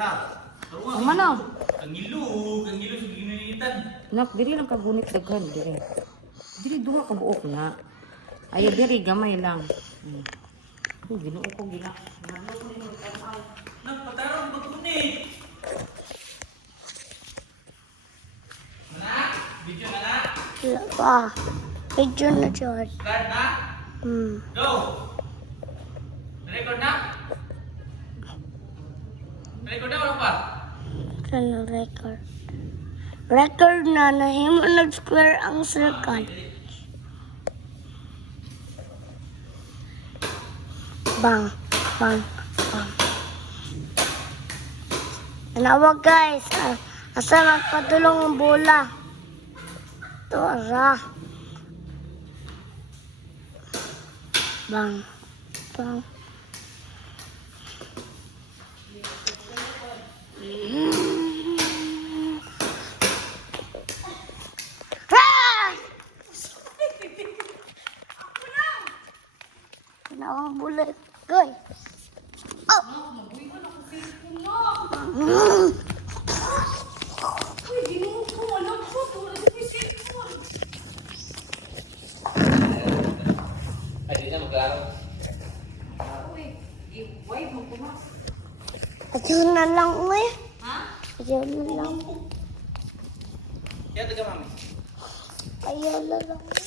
ha. Ang mana? Ang gilo sa gininitan. Nak, diri lang kagunit daghan, diri. Diri duha ka buok na. Ay, diri gamay lang. Ginoo ko gina. Nagpatarong magkunit. Mana? Video na na? Wala pa. Medyo na dyan. Start na? Go! Record na? Record na wala pa? Ano record? Record na nahimo nag-square ang circle. Bang, bang, bang. Anawag guys. Asa magpadulong ang bola. Ito, ara. Bang, bang. Nawang bulat. Goy. Oh. Ay, di na mag-aaral. Ayaw na lang, uy. Ayaw na lang. Kaya taga mami. Ayaw na lang.